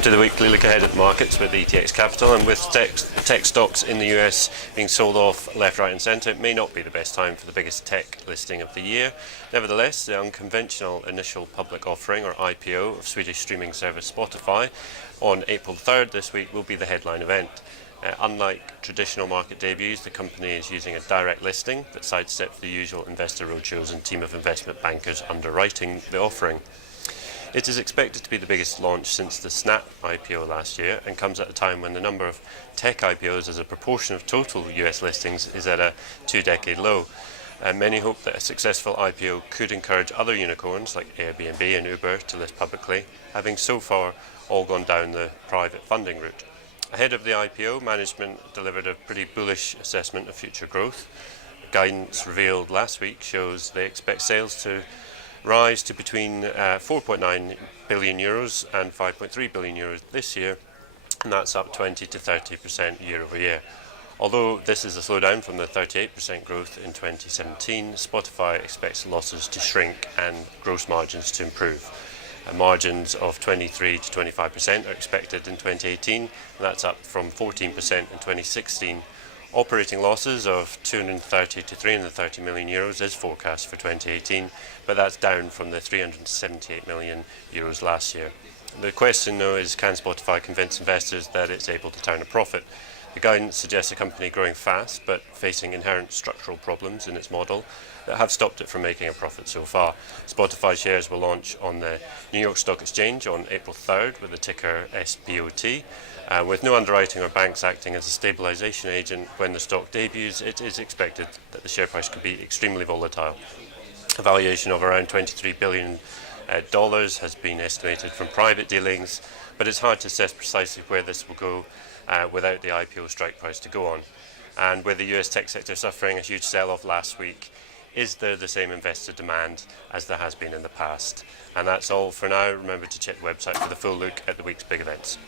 Welcome to the weekly look ahead at the markets with ETX Capital, and with tech stocks in the US being sold off left, right and centre, it may not be the best time for the biggest tech listing of the year. Nevertheless, the unconventional initial public offering, or IPO, of Swedish streaming service Spotify on April 3rd this week will be the headline event. Unlike traditional market debuts, the company is using a direct listing that sidesteps the usual investor roadshows and team of investment bankers underwriting the offering. It is expected to be the biggest launch since the Snap IPO last year, and comes at a time when the number of tech IPOs as a proportion of total US listings is at a two-decade low. Many hope that a successful IPO could encourage other unicorns like Airbnb and Uber to list publicly, having so far all gone down the private funding route. Ahead of the IPO, management delivered a pretty bullish assessment of future growth. Guidance revealed last week shows they expect sales to rise to between 4.9 billion euros and 5.3 billion euros this year, and that's up 20 to 30% year over year. Although this is a slowdown from the 38% growth in 2017, Spotify expects losses to shrink and gross margins to improve. Margins of 23 to 25% are expected in 2018, and that's up from 14% in 2016. Operating losses of 230 to 330 million euros is forecast for 2018, but that's down from the 378 million euros last year. The question, though, is can Spotify convince investors that it's able to turn a profit? The guidance suggests a company growing fast but facing inherent structural problems in its model that have stopped it from making a profit so far. Spotify shares will launch on the New York Stock Exchange on April 3rd with the ticker SPOT. With no underwriting or banks acting as a stabilization agent when the stock debuts, it is expected that the share price could be extremely volatile. A valuation of around $23 billion has been estimated from private dealings, but it's hard to assess precisely where this will go without the IPO strike price to go on. And with the US tech sector suffering a huge sell-off last week, is there the same investor demand as there has been in the past? And that's all for now. Remember to check the website for the full look at the week's big events.